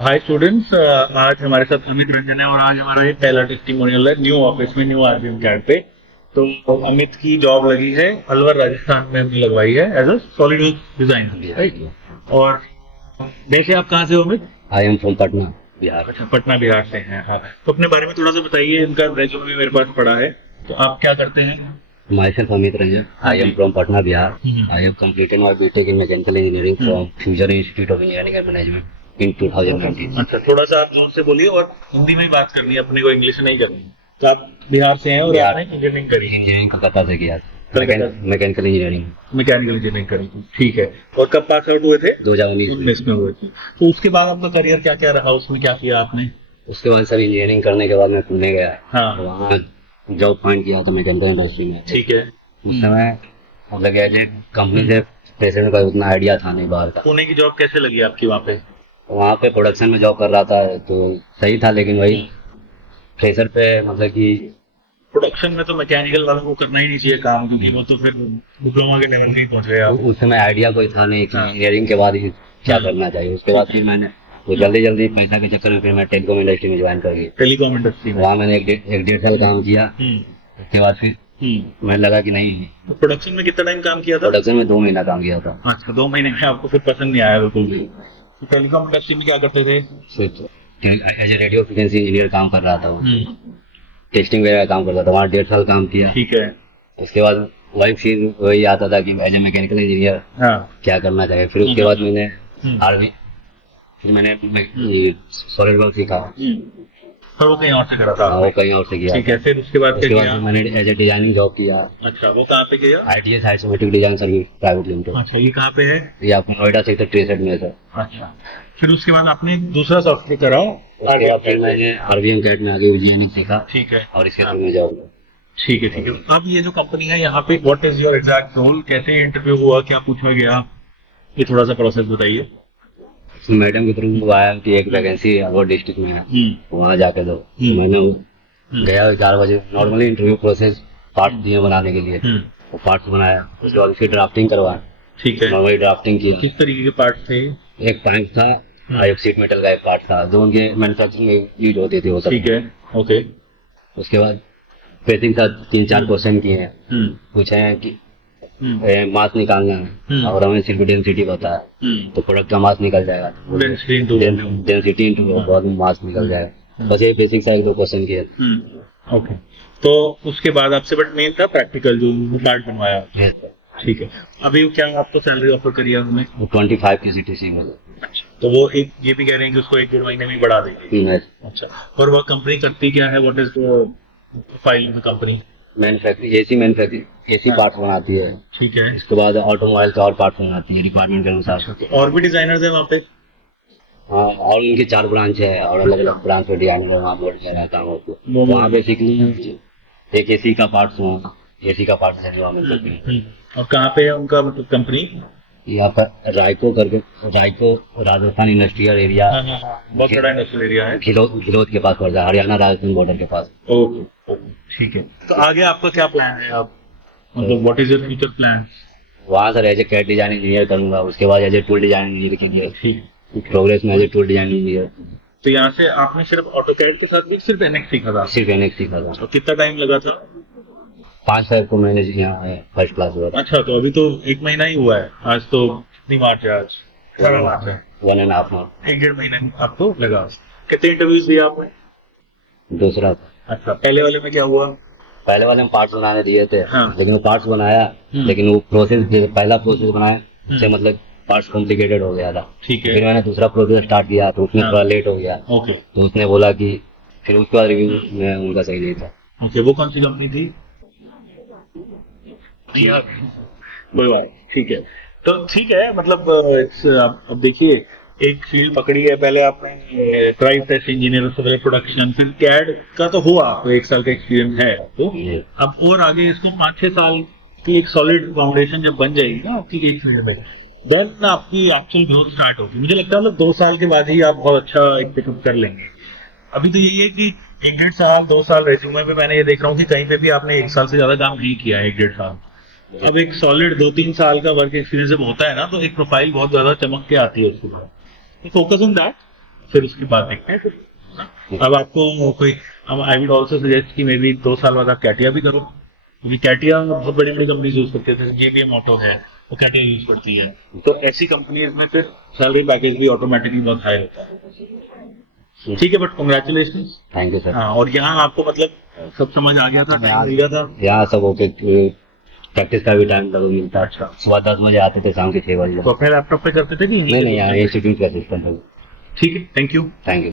Hi students, आज हमारे साथ अमित रंजन है और आज हमारा ये पहला टेस्टिमोनियल है न्यू ऑफिस में, न्यू आरबीएम कैड पे। तो अमित की जॉब लगी है अलवर राजस्थान में, हमने लगवाई है as a solid work design, right. और वैसे आप कहाँ से हो Amit? I am from Patna, Bihar. अच्छा, पटना बिहार से हैं आप। तो अपने बारे में थोड़ा सा बताइए, इनका रेज्यूमे भी मेरे पास पड़ा है, तो आप क्या करते हैं? My self Amit Ranjan, I am from Patna, Bihar. Hmm. I have completed my BTech in Mechanical Engineering from Future Institute of Engineering and Management in 2019। अच्छा, थोड़ा सा आप जोर से बोलिए और हिंदी में ही बात करनी है, अपने को इंग्लिश नहीं करनी। तो आप बिहार से हैं और बिहार। आपने इंजीनियरिंग करी? इंजीनियरिंग कलकत्ता से किया, Calcutta. Mechanical engineering mechanical engineering करी थी, ठीक है। और कब पास आउट हुए थे? 2019 में हुए थे। तो उसके बाद आपका करियर क्या क्या रहा, उसमें क्या किया आपने? उसके बाद सर इंजीनियरिंग करने के बाद मैं पुणे गया। हाँ। वहाँ जॉब फाइंड किया था मैकेनिकल इंडस्ट्री में। ठीक है। उस समय मतलब एज ए कंपनी से पेशेंट का उतना आइडिया था नहीं बाहर का। पुणे की जॉब कैसे लगी आपकी वहाँ पे? वहाँ पे प्रोडक्शन में जॉब कर रहा था तो सही था, लेकिन वही फ्रेशर पे मतलब कि प्रोडक्शन में तो मैकेनिकल वालों को करना ही नहीं चाहिए काम, क्योंकि वो तो फिर डिप्लोमा के लेवल पे ही पहुंच गए आप। उस समय आइडिया कोई था नहीं कि हाँ। इंजीनियरिंग के बाद ही क्या करना चाहिए। उसके बाद फिर मैंने तो जल्दी जल्दी पैसा के चक्कर में फिर मैं टेलीकॉम इंडस्ट्री में ज्वाइन कर गई। टेलीकॉम इंडस्ट्री में वहाँ मैंने एक डेढ़ साल काम किया। उसके बाद फिर मैंने लगा कि नहीं, तो प्रोडक्शन में कितना टाइम काम किया था? प्रोडक्शन में 2 महीना काम किया था। अच्छा, 2 महीने में आपको फिर पसंद नहीं आया बिल्कुल भी? तो टेलीकॉम इंडस्ट्री में क्या करते थे? As a radio frequency engineer काम कर रहा था वो। टेस्टिंग वगैरह काम करता था, वहाँ 1.5 साल काम किया। ठीक है। उसके बाद वही फिर वही आता था कि एज ए मैकेनिकल इंजीनियर हाँ। क्या करना चाहिए। फिर उसके बाद मैंने आरवी फिर मैंने सॉलिड वर्क सीखा। पर वो कहीं और से करा था वो आपने? कहीं और से किया। ठीक है, फिर उसके बाद उसके क्या बाद किया? मैंने एज ए डिजाइनिंग जॉब किया। अच्छा, वो कहाँ पे किया? ITS hydromatic design service private limited. अच्छा, ये कहाँ पे है? ये आपको नोएडा सेक्टर 63 में है सर। अच्छा, फिर उसके बाद आपने दूसरा सॉफ्टवेयर करा? उसके बाद फिर मैंने आरबीएम कैट में आगे इंजीनियरिंग सीखा। ठीक है। और इसके थ्रू में जॉब। ठीक है, ठीक है। अब ये जो कंपनी है यहाँ पे, what is your exact role? कैसे इंटरव्यू हुआ, क्या पूछा गया, ये थोड़ा सा प्रोसेस बताइए। मैडम के थ्रू आया कि एक वैकेंसी अलवर डिस्ट्रिक्ट में है, वहाँ जाके दो। तो मैंने गया 4 बजे। नॉर्मली इंटरव्यू प्रोसेस पार्ट दिए बनाने के लिए, वो पार्ट्स बनाया। उसके बाद उसकी ड्राफ्टिंग करवाया। ठीक है। नॉर्मली ड्राफ्टिंग किया। किस तरीके के पार्ट थे? एक पाइप था और एक सीट मेटल का एक पार्ट था, जो उनके मैन्युफैक्चरिंग में यूज होते थे वो सब। ठीक है, ओके। उसके बाद पेसिंग था, 3-4 क्वेश्चन किए हैं। पूछे हैं कि मास निकालना है और हमें सिर्फ डेंसिटी पता है, तो प्रोडक्ट का मास निकल जाएगा। डेंसिटी इंटू बहुत मास निकल जाएगा। बस ये बेसिक सा 1-2 क्वेश्चन किए। ओके। तो उसके बाद आपसे बट मेन था प्रैक्टिकल, जो पार्ट बनवाया। ठीक है। अभी क्या आपको सैलरी ऑफर करी है उन्होंने? 25 की CTC में। अच्छा, तो वो एक ये भी कह रहे हैं कि उसको 1-1.5 महीने में बढ़ा देंगे। अच्छा, और वो कंपनी करती क्या है? What is the profile of the company? Manufacturing AC parts बनाती है। ठीक है। इसके बाद ऑटोमोबाइल के और पार्ट्स बनाती है रिक्वायरमेंट के अनुसार। तो और भी डिजाइनर्स हैं वहाँ पे? हाँ, और उनकी 4 ब्रांच है और अलग अलग ब्रांच में डिजाइनर वहाँ बोर्ड में रहता हूँ। वहाँ बेसिकली एक AC का पार्ट्स हुआ, AC का पार्ट है जो हमें करते हैं। और कहाँ पे है उनका मतलब कंपनी? यहाँ पर रायको करके, रायको राजस्थान इंडस्ट्रियल एरिया, बहुत बड़ा इंडस्ट्रियल एरिया है। घिलोत के पास पड़ता है, हरियाणा राजस्थान बॉर्डर के पास। ओके, ठीक है। तो आगे आपका क्या प्लान है? आप मतलब what is your future plan? वहाँ sir as a CAD design engineer करूंगा। उसके बाद as a tool design engineer के लिए प्रोग्रेस में as a tool design engineer. तो यहाँ से आपने सिर्फ ऑटोकैड के साथ भी सिर्फ NX सीखा था? सिर्फ NX सीखा था। और कितना टाइम लगा था? 5 साल को मैंने यहाँ फर्स्ट क्लास हुआ। अच्छा, तो अभी तो 1 महीना ही हुआ है। आज तो कितनी मार्च है? आज 18 मार्च है। 1.5 मंथ। 1-1.5 महीने आपको लगा। कितने इंटरव्यूज दिए आपने? दूसरा। अच्छा, पहले वाले में क्या हुआ? पहले वाले में पार्ट्स बनाने दिए थे। हाँ। लेकिन वो पार्ट्स बनाया, लेकिन वो प्रोसेस पहला प्रोसेस बनाया उससे मतलब पार्ट्स कॉम्प्लिकेटेड हो गया था। ठीक है। फिर मैंने दूसरा प्रोसेस स्टार्ट किया तो उसमें थोड़ा लेट हो गया। ओके। तो उसने बोला कि फिर उसके बाद रिव्यू में उनका सही नहीं था। ओके, वो कौन सी कंपनी थी? कोई बात, ठीक है। तो ठीक है, मतलब अब देखिए, एक फील्ड पकड़ी है। पहले आपने ड्राइव टेस्ट इंजीनियर, उससे पहले प्रोडक्शन, फिर कैड का तो हुआ, आपको 1 साल का एक्सपीरियंस है आपको। अब और आगे इसको 5-6 साल की एक सॉलिड फाउंडेशन जब बन जाएगी ना आपकी एक फील्ड में, देन आपकी एक्चुअल ग्रोथ स्टार्ट होगी। मुझे लगता है मतलब 2 साल के बाद ही आप बहुत अच्छा एक पिकअप कर लेंगे। अभी तो यही है कि 1-1.5 साल 2 साल रेज्यूमे पे मैंने ये देख रहा हूँ कि कहीं पे भी आपने 1 साल से ज्यादा काम नहीं किया है, 1-1.5 साल। अब एक सॉलिड 2-3 साल का वर्क एक्सपीरियंस जब होता है ना, तो एक प्रोफाइल बहुत ज्यादा चमक के आती है उसके बाद। Focus on that. फिर उसके बाद देखते हैं फिर। अब आपको कोई, अब आई वुड ऑल्सो सजेस्ट कि मे बी 2 साल बाद आप कैटिया भी करो, क्योंकि कैटिया बहुत बड़ी बड़ी कंपनीज यूज करते थे, जेबीएम ऑटो है वो कैटिया यूज करती है, तो ऐसी कंपनीज में फिर सैलरी पैकेज भी ऑटोमेटिकली बहुत हाई होता है। ठीक है, but congratulation. Thank you sir. हाँ, और यहाँ आपको मतलब सब समझ आ गया था, टाइम मिल गया था? यहाँ सब ओके, प्रैक्टिस का भी टाइम लगभग मिलता। अच्छा, सुबह 10 बजे आते थे, शाम के 6 बजे। तो अपने लैपटॉप पे करते थे कि नहीं, यहाँ इंस्टीट्यूट का सिस्टम है। ठीक है, थैंक यू। Thank you.